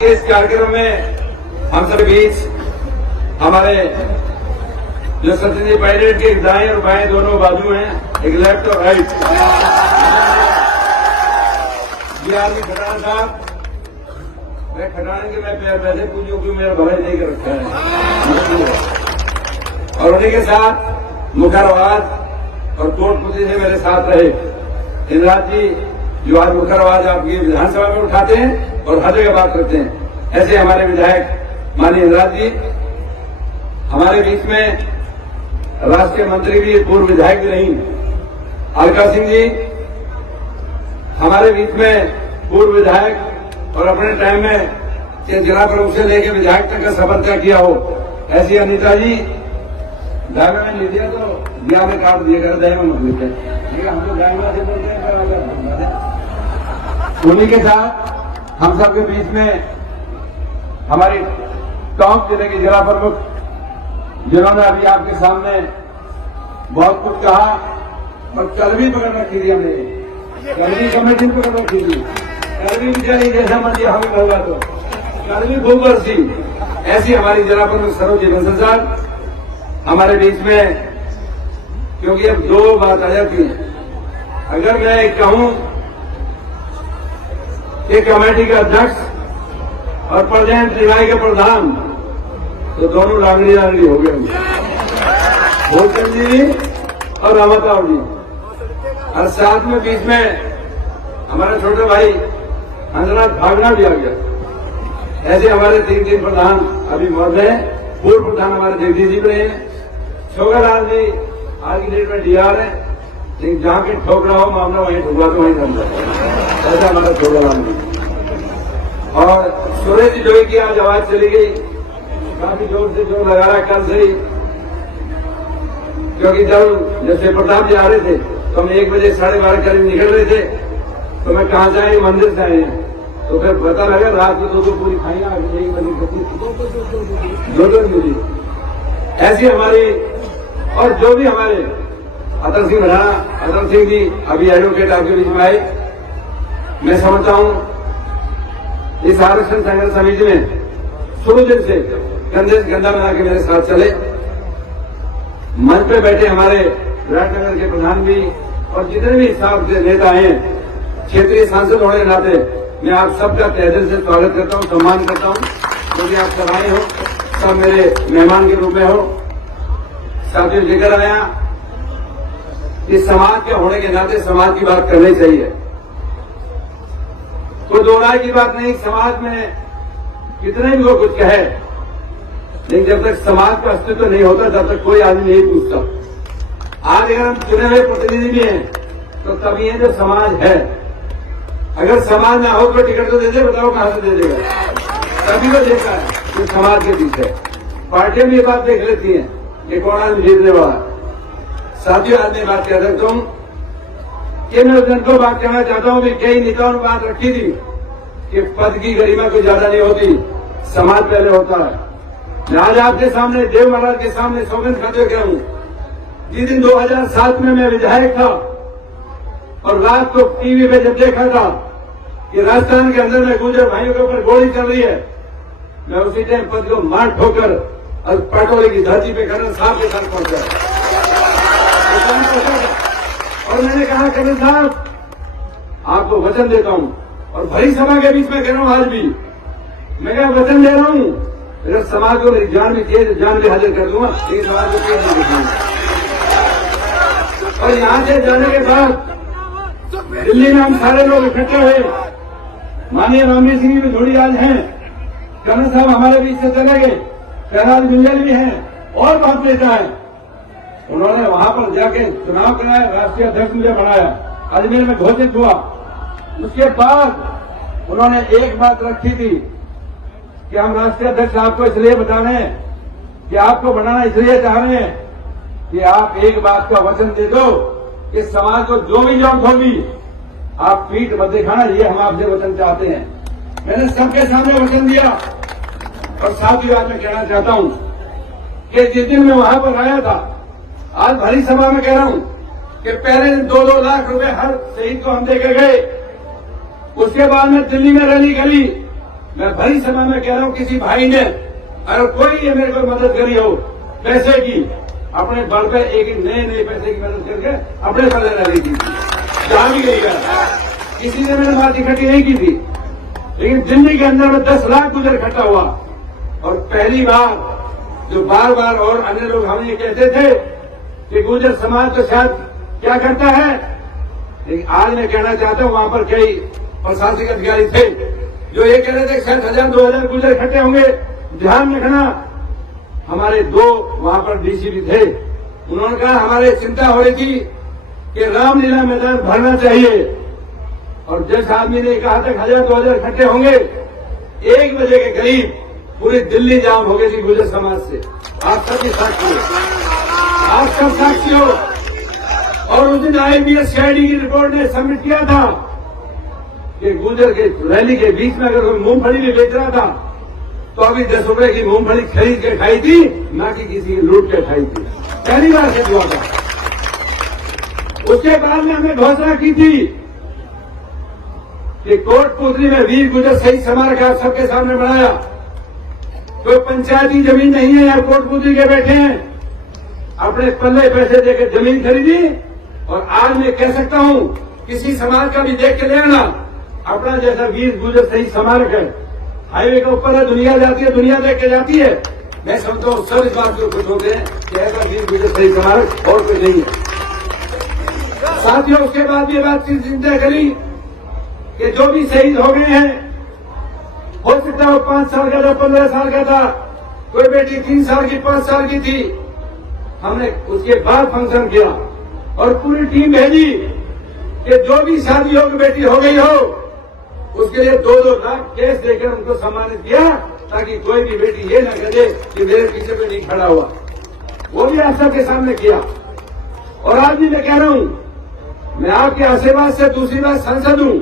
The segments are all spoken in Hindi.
इस कार्यक्रम में हम सब बीच हमारे जो सत्यजी पायलट के दाएं और बाएं दोनों बाजू हैं, एक लेफ्ट और राइट, ये आदमी खटाना साहब। मैं खटाने के मैं पैर वैसे पूछूं क्यों मेरा भलाई नहीं कर रखा है। और उन्हीं के साथ मुखरवाद और कोटपुतली से मेरे साथ रहे इंद्राज जी, जो आज मुखरवाद आपकी विधानसभा में उठाते हैं और हर जगह बात करते हैं। ऐसे हमारे विधायक माननीय इंद्राज जी हमारे बीच में, राष्ट्रीय मंत्री भी, पूर्व विधायक भी नहीं, अलका सिंह जी हमारे बीच में पूर्व विधायक और अपने टाइम में जिला प्रमुख से लेकर विधायक तक का सफर तय किया हो, ऐसी अनिता जी दायमा में ले दिया तो दिया में काट दिया कर, दायमा मत लेते हैं, हम लोग दायमा से बोलते हैं। उन्हीं के साथ हम सबके बीच में हमारी टोंक जिले के जिला प्रमुख, जिन्होंने अभी आपके सामने बहुत कुछ कहा और कल भी पकड़ रखी थी हमने, कल भी कमेटी पकड़ रखी थी, कल भी बेचारी जैसा मन दिया हमें होगा तो कल भी खूब बरसी। ऐसी हमारी जिला प्रमुख सरोज बंसल साहब हमारे बीच में, क्योंकि अब दो बात आ जाती है। अगर मैं कहूं कि कमेटी का अध्यक्ष और प्रेजेंट निभाई के प्रधान, तो दोनों लांगड़ी हो गए, भोजन जी और रामताव जी, और साथ में बीच में हमारे छोटे भाई हंसराज भागना भी आ गया। ऐसे हमारे तीन प्रधान अभी मौजूद हैं। पूर्व प्रधान हमारे जगदीश जी रहे हैं, छोगलाल जी आज की डेट में डीआर है, लेकिन जहां के ठोकरा हो मामला वहीं ठोकरा तो वहीं समझा, ऐसा हमारा छोगलाल जी। और सुरेश जी जोगी की आज आवाज चली गई, काफी जोर से जोर लगा रहा कल से ही, क्योंकि जब जैसे प्रताप जी आ रहे थे तो हम 1 बजे 12:30 करीब निकल रहे थे, तो मैं कहां से आए, मंदिर से आए हैं, तो फिर पता लगा रात में दो पूरी खाई आगे दो मिली। ऐसी हमारी, और जो भी हमारे अतल सिंह भराना, अतल सिंह जी अभी एडवोकेट आपके बीच में आए, मैं समझता हूं इस आरक्षण संघर्ष समिति में शुरू दिन से कंधे से कंधा बना के मेरे साथ चले। मंच पे बैठे हमारे विराटनगर के प्रधान भी और जितने भी साथ नेता हैं, क्षेत्रीय सांसद होने के नाते मैं आप सबका तहे दिल से स्वागत करता हूं, सम्मान करता हूं, क्योंकि आप सब आए हो, सब मेरे मेहमान के रूप में हो। साथियों, जिक्र आया कि समाज के होने के नाते समाज की बात करनी चाहिए, कोई दो राय की बात नहीं। समाज में कितने भी वो कुछ कहे, लेकिन जब तक समाज का अस्तित्व नहीं होता तब तक कोई आदमी नहीं पूछता। आज अगर हम चुने हुए प्रतिनिधि भी हैं तो तभी ये जो समाज है, अगर समाज ना हो तो टिकट तो दे दे, बताओ कहां से दे देगा। तभी तो देखा है कि समाज के पीछे पार्टियां भी ये बात देख लेती हैं कि कौन आदमी जीतने वाला। साथियों, आज मैं बात कह सकता हूं कि मैं उस दिन को बात कहना चाहता हूं कि कई नेताओं ने बात रखी थी कि पद की गरिमा कोई ज्यादा नहीं होती, समाज पहले होता है। मैं आज आपके सामने, देव महाराज के सामने सौगंध खाते हुए कहूं, जिस दिन 2007 में मैं विधायक था और रात को टीवी पे जब देखा था कि राजस्थान के अंदर में गुर्जर भाइयों के ऊपर गोली चल रही है, मैं उसी टाइम पद को मार ठोकर और पटोले की धरती पे कर्नल साहब के साथ पहुंचा और मैंने कहा, कर्नल साहब आपको वचन देता हूं, और भरी सभा के बीच में कह रहा हूं, आज भी मैं क्या वचन दे रहा हूं, अगर समाज को मेरी जान भी चाहिए तो जान भी हाजिर कर दूंगा, लेकिन समाज को क्यों नहीं देखूंगा। और यहां से जाने के बाद दिल्ली में हम सारे लोग इकट्ठे हुए, माननीय रामवीर सिंह भी थोड़ी आज हैं, कर्नल साहब हमारे बीच से चले गए, कैलाश गुंजल भी हैं और बहुत नेता है। उन्होंने वहां पर जाके चुनाव कराया, राष्ट्रीय अध्यक्ष मुझे बनाया, अजमेर में घोषित हुआ। उसके बाद उन्होंने एक बात रखी थी कि हम राष्ट्रीय अध्यक्ष आपको इसलिए बता रहे हैं कि आपको बनाना इसलिए चाह रहे हैं कि आप एक बात का वचन दे दो कि समाज को जो भी जॉब होगी आप पीठ मत दिखाना, ये हम आपसे वचन चाहते हैं। मैंने सबके सामने वचन दिया। और साथ ही बात मैं कहना चाहता हूं कि जिस दिन मैं वहां पर आया था, आज भरी सभा में कह रहा हूं कि पहले 2-2 लाख रुपए हर शहीद को हम देकर गए। उसके बाद में दिल्ली में रैली करी, मैं भरी सभा में कह रहा हूं, किसी भाई ने अगर कोई ये मेरे को मदद करी हो पैसे की, अपने बल पे एक नए पैसे की मदद करके अपने पर लेना दी थी, जहां भी गई किसी ने मैंने बात इकट्ठी नहीं की थी। लेकिन दिल्ली के अंदर में 10 लाख गुजर इकट्ठा हुआ और पहली बार जो बार बार और अन्य लोग हमें ये कहते थे कि गुजर समाज तो शायद क्या करता है, लेकिन आज मैं कहना चाहता हूं वहां पर कई प्रशासनिक अधिकारी थे जो ये कह रहे थे शायद 1000-2000 गुजर इकट्ठे होंगे। ध्यान रखना, हमारे 2 वहां पर डीसीपी थे, उन्होंने कहा हमारे चिंता हो रही थी कि रामलीला मैदान भरना चाहिए और जिस आदमी ने कहा था 1000-2000 इकट्ठे होंगे, 1 बजे के करीब पूरी दिल्ली जाम हो गई थी गुजर समाज से। आप सभी साक्षी हो, आप सब साक्षी हो। और उस दिन IBS CID की रिपोर्ट ने सबमिट किया था कि गुजर के रैली के बीच में अगर कोई मूंगफली भी बेच रहा था तो अभी 10 रुपए की मूंगफली खरीद के खाई थी, ना कि किसी की लूट के खाई थी। पहली बार से हुआ था। उसके बाद में हमने घोषणा की थी कि कोटपुतली में वीर गुजर शहीद स्मारक आप सबके सामने बनाया। कोई पंचायती जमीन नहीं है, यहाँ कोटपुतली के बैठे हैं, अपने पल्ले पैसे देकर जमीन खरीदी। और आज मैं कह सकता हूं, किसी समाज का भी देख के ले आना, अपना जैसा वीर गुजर शहीद स्मारक है, हाईवे के ऊपर है, दुनिया जाती है, दुनिया देख के जाती है। मैं समझता हूं सब इस बात को खुश होते हैं कि ऐसा वीर गुजर शहीद स्मारक और कोई नहीं है। साथियों, उसके बाद ये बात चिंता करी कि जो भी शहीद हो गए हैं, हो सकता है वो 5 साल का था, 15 साल का था, कोई बेटी 3 साल की, 5 साल की थी। हमने उसके बाद फंक्शन किया और पूरी टीम भेजी कि जो भी शादियों की बेटी हो गई हो उसके लिए 2-2 लाख कैश देकर उनको सम्मानित किया, ताकि कोई भी बेटी ये न कहे कि मेरे पीछे कोई नहीं खड़ा हुआ। वो भी आप सबके सामने किया। और आज भी मैं कह रहा हूं, मैं आपके आशीर्वाद से दूसरी बार सांसद हूं।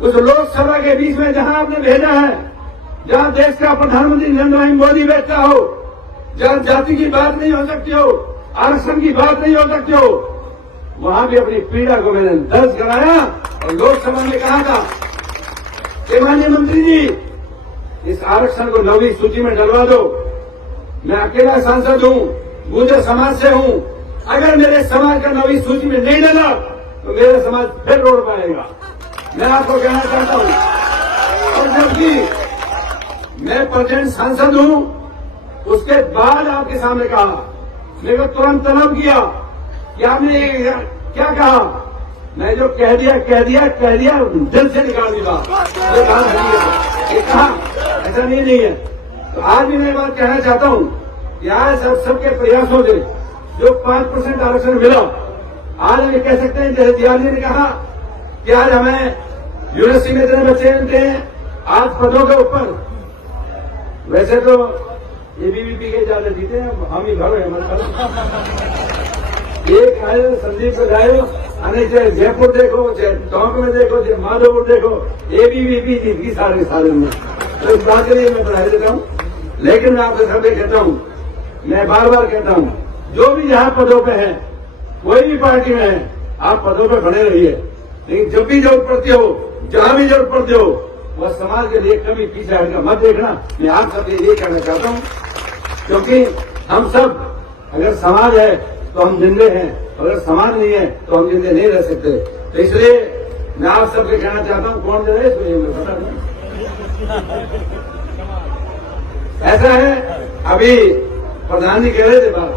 उस लोकसभा के बीच में जहां आपने भेजा है, जहां देश का प्रधानमंत्री नरेंद्र भाई मोदी बैठता हो, जहां जाति की बात नहीं हो सकती हो, आरक्षण की बात नहीं हो सकती हो, वहां भी अपनी पीड़ा को मैंने दर्ज कराया और लोकसभा में कहा था कि माननीय मंत्री जी, इस आरक्षण को 9वीं सूची में डलवा दो। मैं अकेला सांसद हूं, गुजर समाज से हूं, अगर मेरे समाज का 9वीं सूची में नहीं डला तो मेरा समाज फिर रोड पाएगा। मैं आपको कहना चाहता हूं। और जबकि मैं प्रेजेंट सांसद हूं, उसके बाद आपके सामने कहा, मेरे को तुरंत तलब किया कि आपने क्या कहा। मैं जो कह दिया दिल से निकाल दिया। ये कहा ऐसा नहीं है। तो आज भी मैं बात कहना चाहता हूं कि आज सबके प्रयासों से जो 5% आरक्षण मिला, आज हम ये कह सकते हैं जैसे दियाली ने कहा कि आज हमें यूनिवर्सिटी में इतने बच्चे मिलते हैं, आज पदों के ऊपर। वैसे तो ABVP के ज्यादा जीते हैं, हम ही घर है हमारे पास। एक आए संदीप को जाए, आने चाहे जयपुर देखो, चाहे टोंक में देखो, चाहे माधोपुर देखो, ABVP जीत गई सारे में। तो इस बात के लिए मैं बधाई देता हूं। लेकिन मैं आपसे सबसे कहता हूं, मैं बार बार कहता हूं, जो भी जहां पदों पे है, कोई भी पार्टी में है, आप पदों पे बने रहिए। लेकिन जब भी जरूरत पड़ती हो, जहां भी जरूरत पड़ती हो, वह समाज के लिए कभी पीछे हटकर मत देखना। मैं आप सबसे ये कहना चाहता हूं, क्योंकि हम सब, अगर समाज है तो हम जिंदे हैं, अगर समाज नहीं है तो हम जिंदे नहीं रह सकते। तो इसलिए मैं आप सबसे कहना चाहता हूं, कौन दे रहे इसमें मैं बता दूं। ऐसा है, अभी प्रधान जी कह रहे थे बात,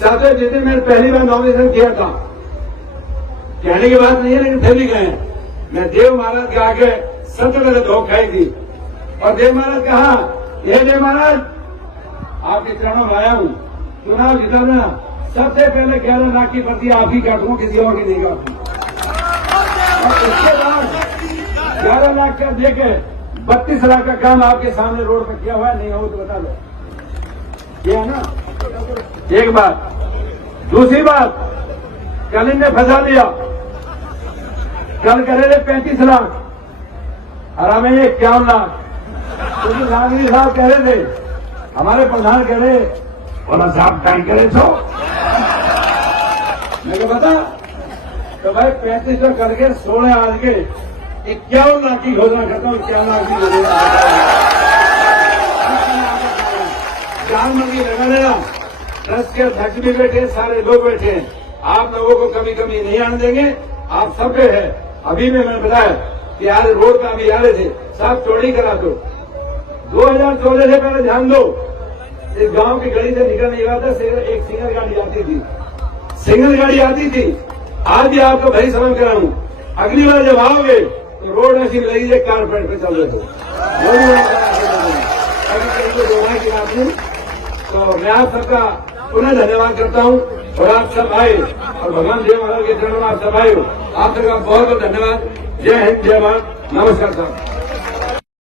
साथियों जिस दिन मैंने पहली बार नॉमिनेशन किया था, कहने की बात नहीं है लेकिन फिर भी गए, मैं देव महाराज के आगे 70 धोख खाई थी और देव महाराज कहा, यह देव महाराज आपके चरणों में आया हूं, चुनाव जिताना, सबसे पहले 11 लाख की भर्ती आप ही काटूंगा, किसी और की नहीं काटूंगा। और उसके बाद 11 लाख का देके 32 लाख का काम आपके सामने रोड पर किया हुआ है, नहीं हो तो बता दो। ये है ना एक बात। दूसरी बात, कल इनने फंसा दिया, कल करे थे 35 लाख और हमें 51 लाख। क्योंकि नागरी साहब कह रहे थे, हमारे प्रधान कह रहे, बोला साहब टाइम करे तो मैं क्या बता, तो भाई 35 करके 16 आज के 51 लाख की घोषणा करता हूँ। 51 लाख की घोषणा जान मंगी लगा लेना। ट्रस्ट के अध्यक्ष भी बैठे, सारे लोग बैठे हैं। आप लोगों को कभी कभी नहीं आने देंगे, आप सब पे है। अभी में मैंने बताया कि आज रोड काम आ रहे थे, सब चौड़ी करा दो। 2014 से पहले ध्यान दो, इस गांव की गली से निकल नहीं रहा था, एक सिंगल गाड़ी आती थी, सिंगल गाड़ी आती थी। आज भी आपको भाई समझ कर हूं, अगली बार जब आओगे तो रोड ऐसी लगी है कारपेट पे चल रहे हो। तो मैं आप सबका पुनः धन्यवाद करता हूं और आप सब आए और भगवान देव महाराज के चरणों में आप सब आए हो। आप सबका बहुत बहुत धन्यवाद। जय हिंद, जय भारत, नमस्कार साहब।